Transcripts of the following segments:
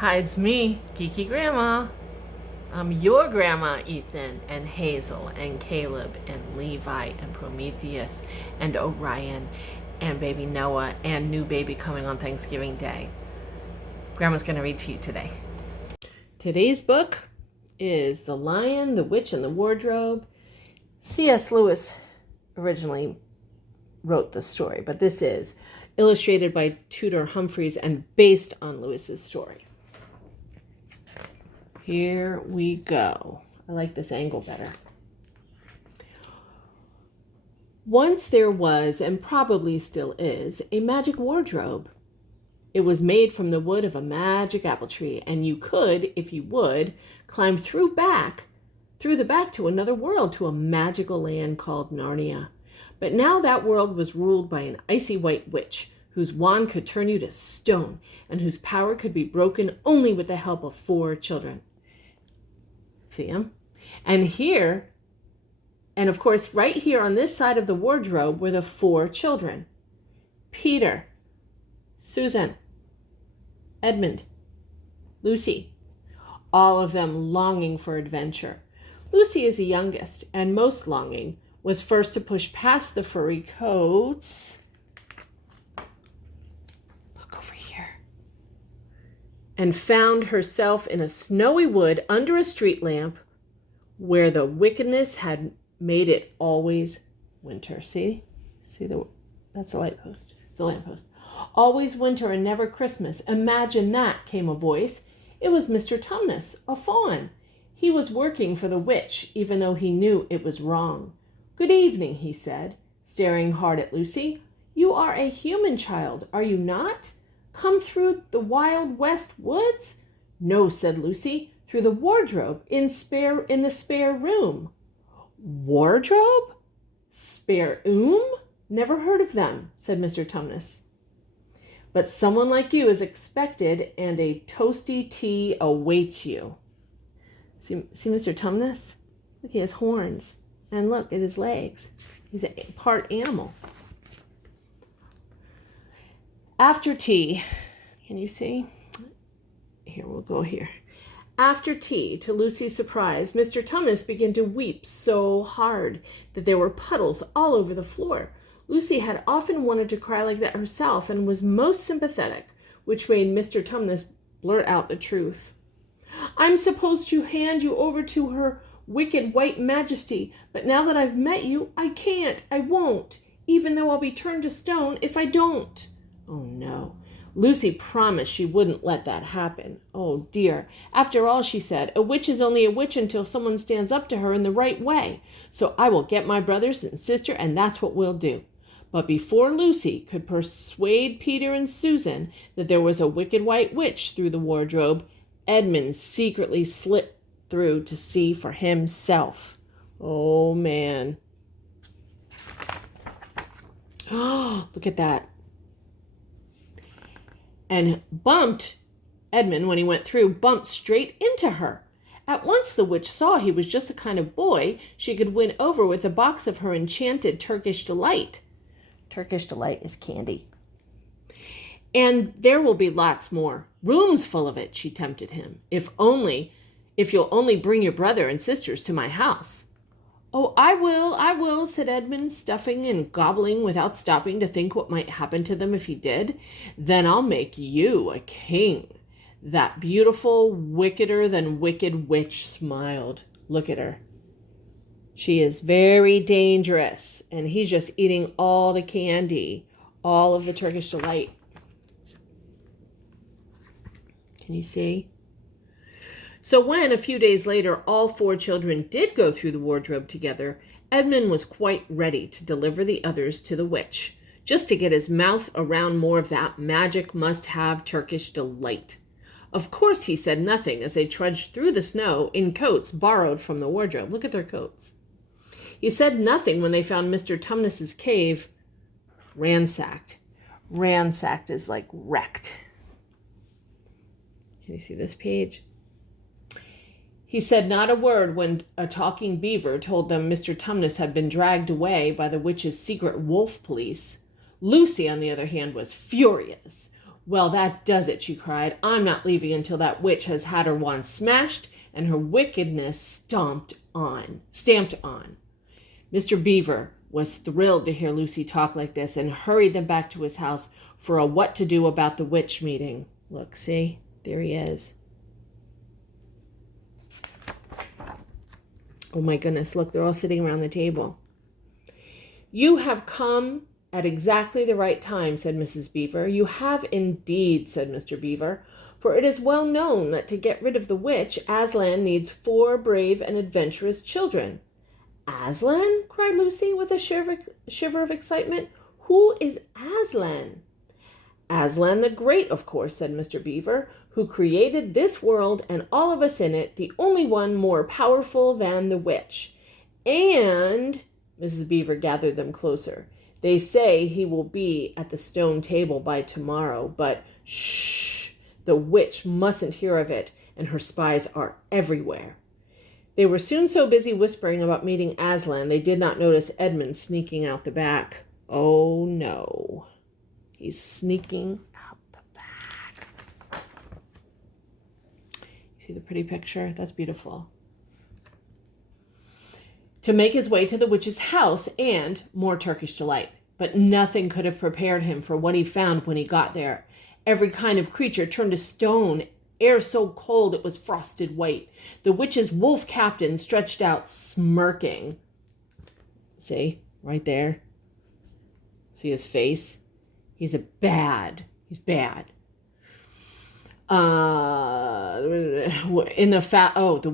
Hi, it's me, Geeky Grandma. I'm your grandma, Ethan, and Hazel, and Caleb, and Levi, and Prometheus, and Orion, and baby Noah, and new baby coming on Thanksgiving Day. Grandma's going to read to you today. Today's book is The Lion, the Witch, and the Wardrobe. C.S. Lewis originally wrote the story, but this is illustrated by Tudor Humphries and based on Lewis's story. Here we go. I like this angle better. Once there was, and probably still is, a magic wardrobe. It was made from the wood of a magic apple tree, and you could, if you would, climb through the back to another world, to a magical land called Narnia. But now that world was ruled by an icy white witch, whose wand could turn you to stone, and whose power could be broken only with the help of 4 children. See them? And of course, right here on this side of the wardrobe were the 4 children. Peter, Susan, Edmund, Lucy, all of them longing for adventure. Lucy is the youngest, and most longing, was first to push past the furry coats. Look over here. And found herself in a snowy wood under a street lamp where the wickedness had made it always winter. See that's a light post. It's a lamppost. Always winter and never Christmas. Imagine that, came a voice. It was Mr. Tumnus, a fawn. He was working for the witch, even though he knew it was wrong. Good evening, he said, staring hard at Lucy. You are a human child, are you not? Come through the Wild West woods? No, said Lucy, through the wardrobe in the spare room. Wardrobe? Spare room? Never heard of them, said Mr. Tumnus. But someone like you is expected, and a toasty tea awaits you. See Mr. Tumnus? Look, he has horns. And look at his legs. He's a part animal. After tea, can you see? Here, we'll go here. After tea, to Lucy's surprise, Mr. Tumnus began to weep so hard that there were puddles all over the floor. Lucy had often wanted to cry like that herself and was most sympathetic, which made Mr. Tumnus blurt out the truth. I'm supposed to hand you over to her wicked white majesty, but now that I've met you, I can't, I won't, even though I'll be turned to stone if I don't. Oh no. Lucy promised she wouldn't let that happen. Oh dear. After all, she said, a witch is only a witch until someone stands up to her in the right way. So I will get my brothers and sister, and that's what we'll do. But before Lucy could persuade Peter and Susan that there was a wicked white witch through the wardrobe, Edmund secretly slipped through to see for himself. Oh man. Oh, look at that. And Edmund, when he went through, bumped straight into her. At once the witch saw he was just the kind of boy she could win over with a box of her enchanted Turkish delight. Turkish delight is candy. And there will be lots more. Rooms full of it, she tempted him. If you'll only bring your brother and sisters to my house. Oh, I will, said Edmund, stuffing and gobbling without stopping to think what might happen to them if he did. Then I'll make you a king. That beautiful, wickeder than wicked witch smiled. Look at her. She is very dangerous, and he's just eating all the candy, all of the Turkish delight. Can you see? So when, a few days later, all 4 children did go through the wardrobe together, Edmund was quite ready to deliver the others to the witch, just to get his mouth around more of that magic must-have Turkish delight. Of course he said nothing as they trudged through the snow in coats borrowed from the wardrobe. Look at their coats. He said nothing when they found Mr. Tumnus's cave ransacked. Ransacked is like wrecked. Can you see this page? He said not a word when a talking beaver told them Mr. Tumnus had been dragged away by the witch's secret wolf police. Lucy, on the other hand, was furious. "Well, that does it," she cried. "I'm not leaving until that witch has had her wand smashed and her wickedness stamped on. Mr. Beaver was thrilled to hear Lucy talk like this and hurried them back to his house for a what to do about the witch meeting. Look, see? There he is. Oh my goodness, look, they're all sitting around the table. "You have come at exactly the right time," said Mrs. Beaver. "You have indeed," said Mr. Beaver, "for it is well known that to get rid of the witch, Aslan needs 4 brave and adventurous children." "Aslan?" cried Lucy with a shiver of excitement. "Who is Aslan?" "Aslan the Great, of course," said Mr. Beaver, "who created this world and all of us in it, the only one more powerful than the witch. And," Mrs. Beaver gathered them closer, "they say he will be at the stone table by tomorrow, but shh, the witch mustn't hear of it, and her spies are everywhere." They were soon so busy whispering about meeting Aslan, they did not notice Edmund sneaking out the back. Oh no. He's sneaking out the back. See the pretty picture? That's beautiful. To make his way to the witch's house and more Turkish delight. But nothing could have prepared him for what he found when he got there. Every kind of creature turned to stone, air so cold it was frosted white. The witch's wolf captain stretched out, smirking. See, right there. See his face? He's bad. The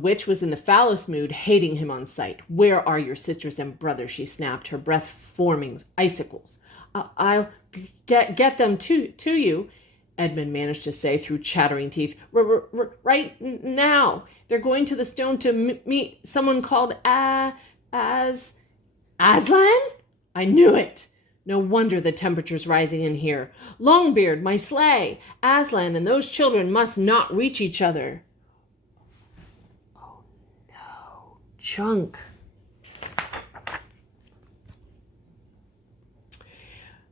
witch was in the foulest mood, hating him on sight. "Where are your sisters and brothers?" she snapped, her breath forming icicles. "I'll get them to you," Edmund managed to say through chattering teeth. Right now. They're going to the stone to meet someone called Aslan? I knew it. No wonder the temperature's rising in here. "Longbeard, my sleigh! Aslan and those children must not reach each other." Oh no, Chunk.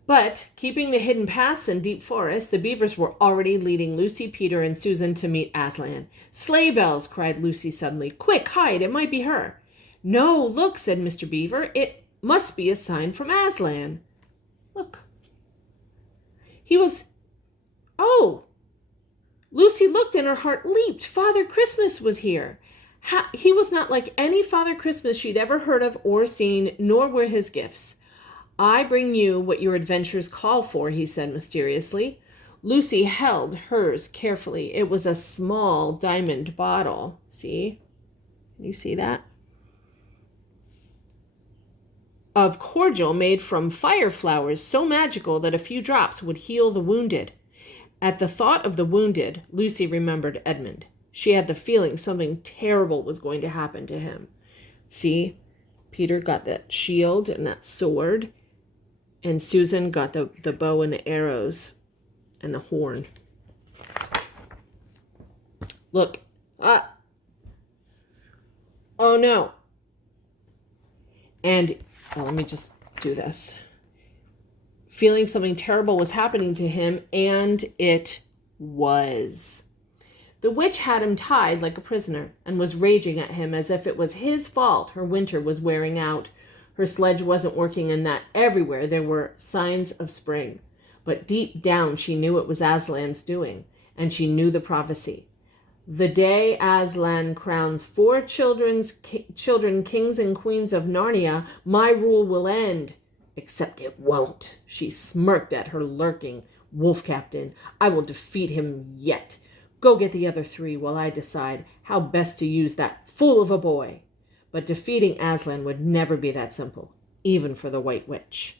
But, keeping the hidden paths and deep forests, the beavers were already leading Lucy, Peter, and Susan to meet Aslan. "Sleigh bells!" cried Lucy suddenly. "Quick, hide! It might be her." "No, look," said Mr. Beaver. "It must be a sign from Aslan. Look. Oh! Lucy looked and her heart leaped. Father Christmas was here. He was not like any Father Christmas she'd ever heard of or seen, nor were his gifts. "I bring you what your adventures call for," he said mysteriously. Lucy held hers carefully. It was a small diamond bottle. See? Can you see that? Of cordial made from fire flowers, so magical that a few drops would heal the wounded. At the thought of the wounded, Lucy remembered Edmund. She had the feeling something terrible was going to happen to him. See? Peter got that shield and that sword, and Susan got the bow and the arrows and the horn. Look. Oh no. And let me just do this. Feeling something terrible was happening to him, and it was. The witch had him tied like a prisoner and was raging at him as if it was his fault her winter was wearing out. Her sledge wasn't working, and that everywhere there were signs of spring. But deep down she knew it was Aslan's doing, and she knew the prophecy. "The day Aslan crowns 4 children kings and queens of Narnia, my rule will end." "Except it won't," she smirked at her lurking wolf captain. "I will defeat him yet. Go get the other 3 while I decide how best to use that fool of a boy." But defeating Aslan would never be that simple, even for the White Witch.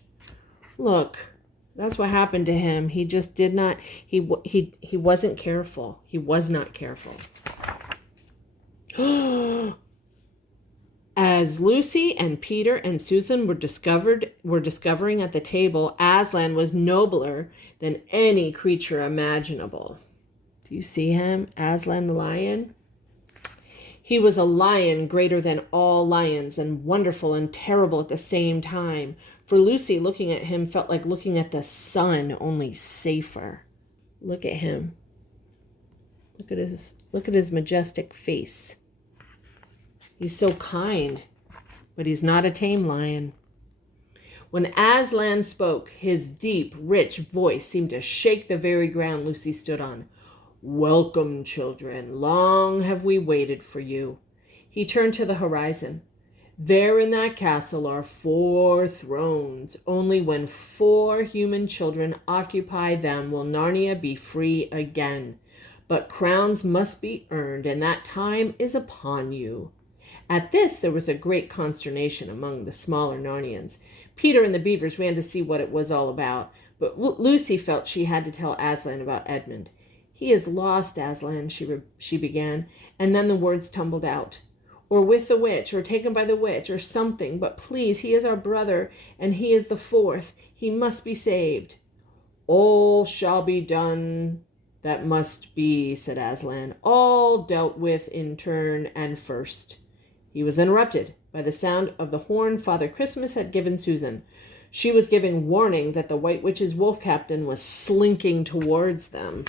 Look, that's what happened to him. He just did not, he wasn't careful. He was not careful. As Lucy and Peter and Susan were discovering at the table, Aslan was nobler than any creature imaginable. Do you see him? Aslan the lion? He was a lion greater than all lions, and wonderful and terrible at the same time. For Lucy, looking at him felt like looking at the sun, only safer. Look at him. Look at his majestic face. He's so kind, but he's not a tame lion. When Aslan spoke, his deep, rich voice seemed to shake the very ground Lucy stood on. Welcome, children. Long have we waited for you. He turned to the horizon. There in that castle are 4 thrones. Only when 4 human children occupy them will Narnia be free again. But crowns must be earned, and that time is upon you. At this, there was a great consternation among the smaller Narnians. Peter and the beavers ran to see what it was all about, but Lucy felt she had to tell Aslan about Edmund. He is lost, Aslan, she began, and then the words tumbled out. Or with the witch, or taken by the witch, or something, but please, he is our brother, and he is the 4th. He must be saved. All shall be done that must be, said Aslan, all dealt with in turn and first. He was interrupted by the sound of the horn Father Christmas had given Susan. She was giving warning that the White Witch's wolf captain was slinking towards them.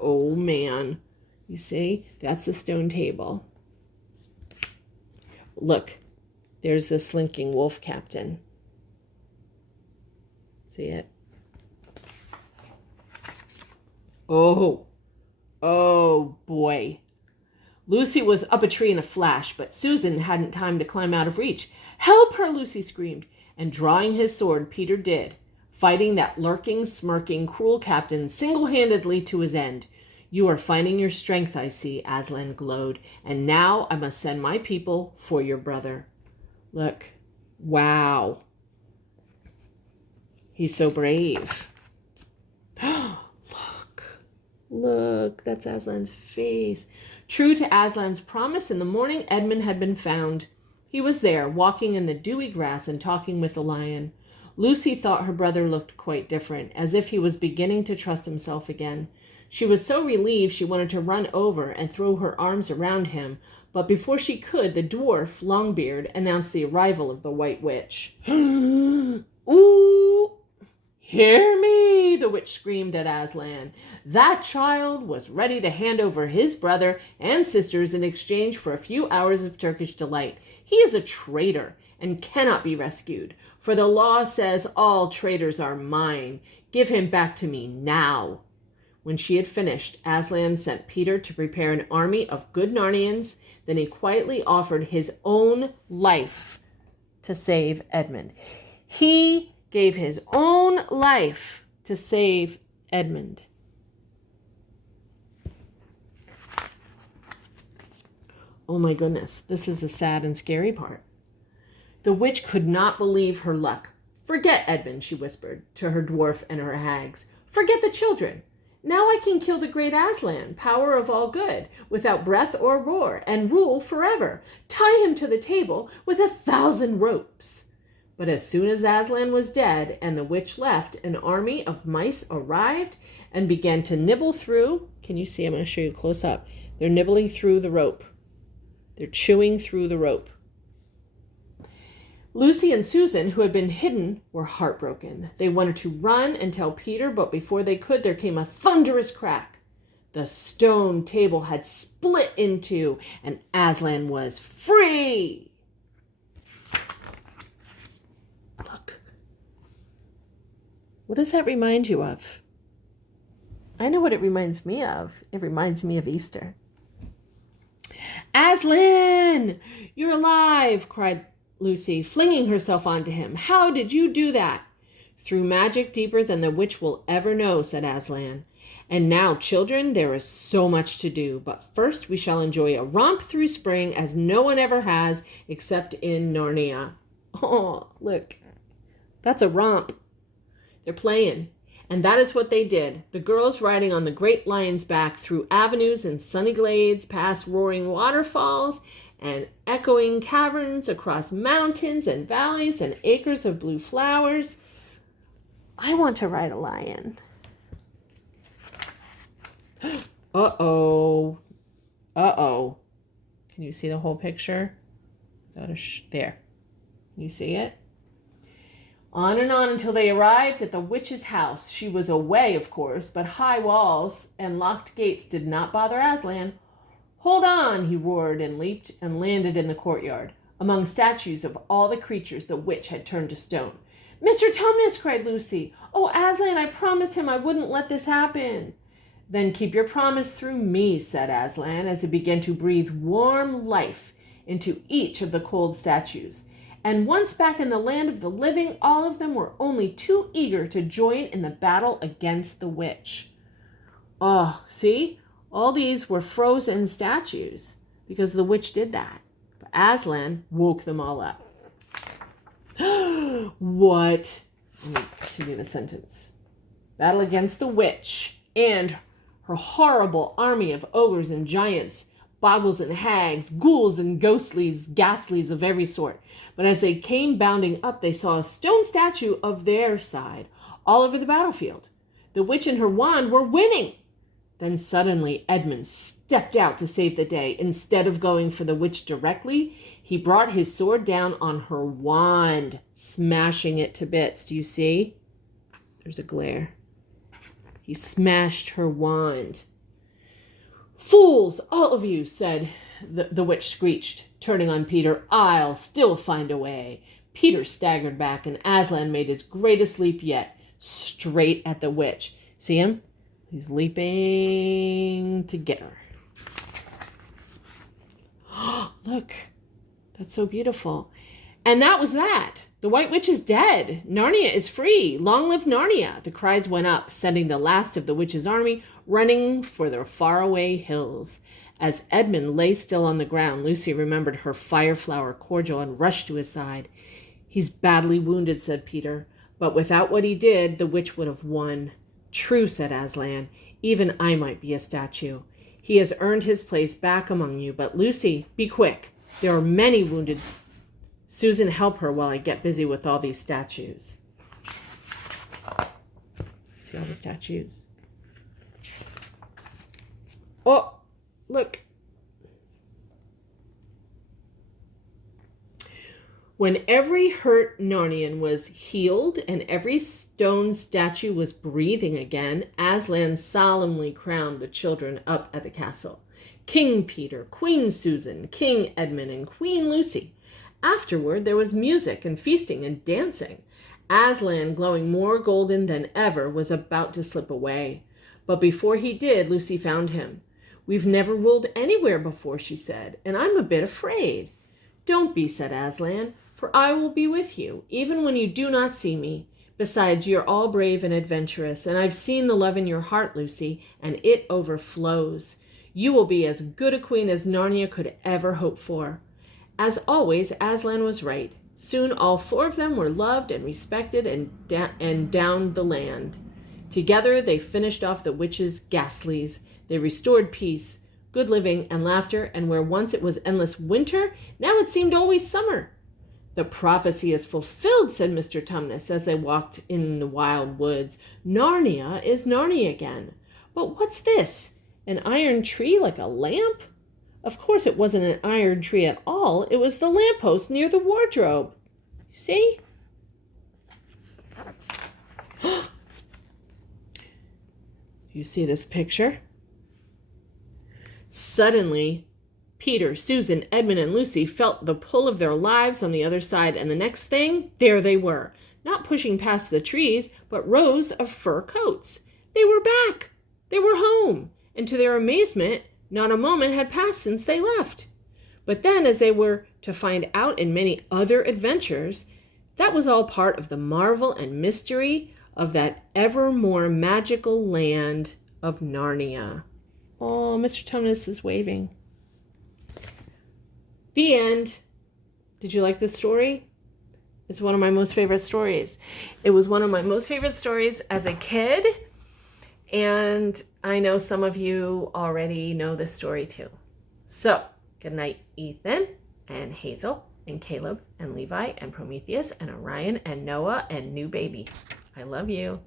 Oh, man. You see? That's the stone table. Look, there's the slinking wolf captain. See it? Oh boy. Lucy was up a tree in a flash, but Susan hadn't time to climb out of reach. Help her, Lucy screamed, and drawing his sword, Peter did, fighting that lurking, smirking, cruel captain single-handedly to his end. You are finding your strength, I see, Aslan glowed, and now I must send my people for your brother. Look. Wow. He's so brave. Look, that's Aslan's face. True to Aslan's promise, in the morning Edmund had been found. He was there, walking in the dewy grass and talking with the lion. Lucy thought her brother looked quite different, as if he was beginning to trust himself again. She was so relieved she wanted to run over and throw her arms around him, but before she could, the dwarf, Longbeard, announced the arrival of the White Witch. Ooh! Hear me, the witch screamed at Aslan. That child was ready to hand over his brother and sisters in exchange for a few hours of Turkish delight. He is a traitor and cannot be rescued, for the law says all traitors are mine. Give him back to me now. When she had finished, Aslan sent Peter to prepare an army of good Narnians. Then he quietly offered his own life to save Edmund. He gave his own life to save Edmund. Oh my goodness, this is the sad and scary part. The witch could not believe her luck. Forget Edmund, she whispered to her dwarf and her hags. Forget the children. Now I can kill the great Aslan, power of all good, without breath or roar, and rule forever. Tie him to the table with 1,000 ropes. But as soon as Aslan was dead and the witch left, an army of mice arrived and began to nibble through. Can you see? I'm going to show you close up. They're nibbling through the rope. They're chewing through the rope. Lucy and Susan, who had been hidden, were heartbroken. They wanted to run and tell Peter, but before they could, there came a thunderous crack. The stone table had split in two, and Aslan was free. Look. What does that remind you of? I know what it reminds me of. It reminds me of Easter. Aslan! You're alive! Cried Lucy, flinging herself onto him. How did you do that? Through magic deeper than the witch will ever know, said Aslan. And now, children, there is so much to do, but first we shall enjoy a romp through spring as no one ever has except in Narnia. Oh, look. That's a romp. They're playing. And that is what they did. The girls riding on the great lion's back through avenues and sunny glades, past roaring waterfalls and echoing caverns, across mountains and valleys and acres of blue flowers. I want to ride a lion. Uh-oh. Uh-oh. Can you see the whole picture? There. Can you see it? On and on until they arrived at the witch's house. She was away, of course, but high walls and locked gates did not bother Aslan. "Hold on," he roared and leaped and landed in the courtyard, among statues of all the creatures the witch had turned to stone. "Mr. Tumnus," cried Lucy. "Oh, Aslan, I promised him I wouldn't let this happen." "Then keep your promise through me," said Aslan, as he began to breathe warm life into each of the cold statues. And once back in the land of the living, all of them were only too eager to join in the battle against the witch. Oh, see? All these were frozen statues because the witch did that. But Aslan woke them all up. What? Let me continue the sentence. Battle against the witch and her horrible army of ogres and giants, boggles and hags, ghouls and ghastlies of every sort. But as they came bounding up, they saw a stone statue of their side all over the battlefield. The witch and her wand were winning. Then suddenly Edmund stepped out to save the day. Instead of going for the witch directly, he brought his sword down on her wand, smashing it to bits. Do you see? There's a glare. He smashed her wand. "Fools, all of you," said the witch screeched, turning on Peter. "I'll still find a way." Peter staggered back, and Aslan made his greatest leap yet, straight at the witch. See him? He's leaping to get her. Look, that's so beautiful. And that was that. The White Witch is dead. Narnia is free. Long live Narnia. The cries went up, sending the last of the witch's army running for their faraway hills. As Edmund lay still on the ground, Lucy remembered her fire-flower cordial and rushed to his side. "He's badly wounded," said Peter, "but without what he did, the witch would have won." "True," said Aslan. "Even I might be a statue. He has earned his place back among you. But Lucy, be quick. There are many wounded. Susan, help her while I get busy with all these statues." See all the statues? Oh, look. When every hurt Narnian was healed and every stone statue was breathing again, Aslan solemnly crowned the children up at the castle. King Peter, Queen Susan, King Edmund, and Queen Lucy. Afterward, there was music and feasting and dancing. Aslan, glowing more golden than ever, was about to slip away. But before he did, Lucy found him. "We've never ruled anywhere before," she said, "and I'm a bit afraid." "Don't be," said Aslan, "for I will be with you, even when you do not see me. Besides, you're all brave and adventurous, and I've seen the love in your heart, Lucy, and it overflows. You will be as good a queen as Narnia could ever hope for." As always, Aslan was right. Soon all four of them were loved and respected and down the land. Together they finished off the witches' ghastlies. They restored peace, good living, and laughter, and where once it was endless winter, now it seemed always summer. "The prophecy is fulfilled," said Mr. Tumnus as they walked in the wild woods. "Narnia is Narnia again. But what's this? An iron tree like a lamp?" Of course it wasn't an iron tree at all. It was the lamppost near the wardrobe. See? You see this picture? Suddenly, Peter, Susan, Edmund, and Lucy felt the pull of their lives on the other side, and the next thing, there they were, not pushing past the trees, but rows of fur coats. They were back. They were home. And to their amazement, not a moment had passed since they left. But then, as they were to find out in many other adventures, that was all part of the marvel and mystery of that ever more magical land of Narnia. Oh, Mr. Tumnus is waving. The end. Did you like this story? It's one of my most favorite stories. It was one of my most favorite stories as a kid, and I know some of you already know this story too. So, good night, Ethan and Hazel and Caleb and Levi and Prometheus and Orion and Noah and new baby. I love you.